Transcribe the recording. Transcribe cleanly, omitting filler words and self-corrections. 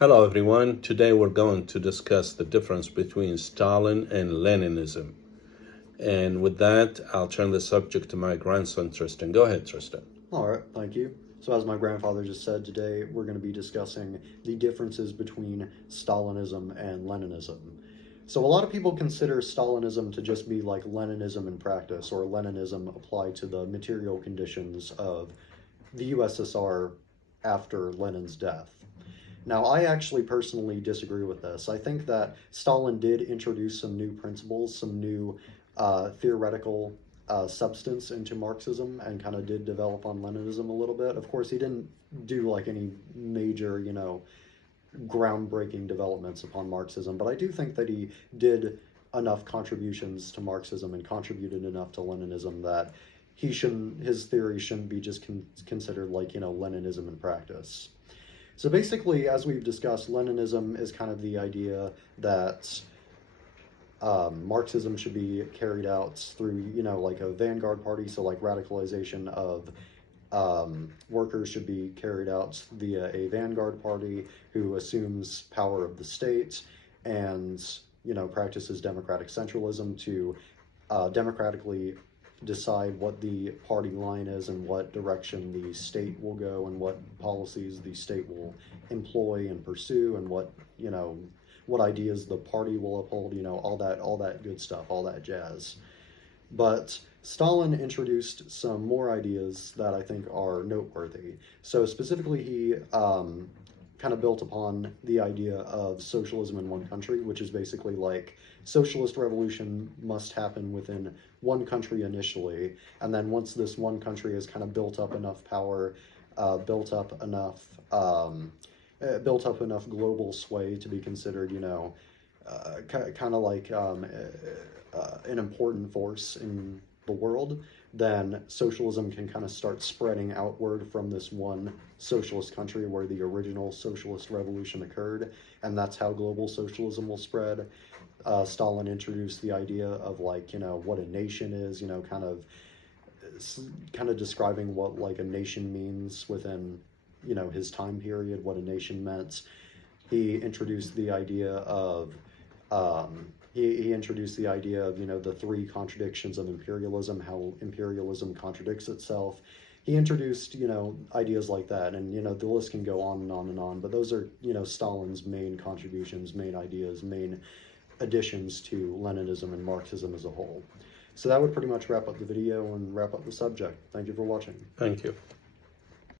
Hello everyone, today we're going to discuss the difference between Stalin and Leninism. And with that, I'll turn the subject to my grandson Tristan. Go ahead, Tristan. All right, thank you. So as my grandfather just said, today we're going to be discussing the differences between Stalinism and Leninism. So a lot of people consider Stalinism to just be like Leninism in practice, or Leninism applied to the material conditions of the USSR after Lenin's death. Now, I actually personally disagree with this. I think that Stalin did introduce some new principles, some new theoretical substance into Marxism, and kind of did develop on Leninism a little bit. Of course, he didn't do like any major, groundbreaking developments upon Marxism, but I do think that he did enough contributions to Marxism and contributed enough to Leninism that his theory shouldn't be just considered like, Leninism in practice. So basically, as we've discussed, Leninism is kind of the idea that Marxism should be carried out through, like a vanguard party. So like radicalization of workers should be carried out via a vanguard party who assumes power of the state and, practices democratic centralism to democratically decide what the party line is and what direction the state will go and what policies the state will employ and pursue and what ideas the party will uphold, all that good stuff, all that jazz. But Stalin introduced some more ideas that I think are noteworthy. So specifically, he kind of built upon the idea of socialism in one country, which is basically like socialist revolution must happen within one country initially, and then once this one country has kind of built up enough power, built up enough global sway to be considered, kind of like an important force in the world, then socialism can kind of start spreading outward from this one socialist country where the original socialist revolution occurred, and that's how global socialism will spread. Stalin introduced the idea of like, what a nation is, kind of describing what like a nation means within, his time period, what a nation meant. He introduced the idea of he introduced the idea of, the three contradictions of imperialism, how imperialism contradicts itself. He introduced, ideas like that, and, the list can go on and on and on, but those are, Stalin's main contributions, main ideas, main additions to Leninism and Marxism as a whole. So that would pretty much wrap up the video and wrap up the subject. Thank you for watching. Thank you.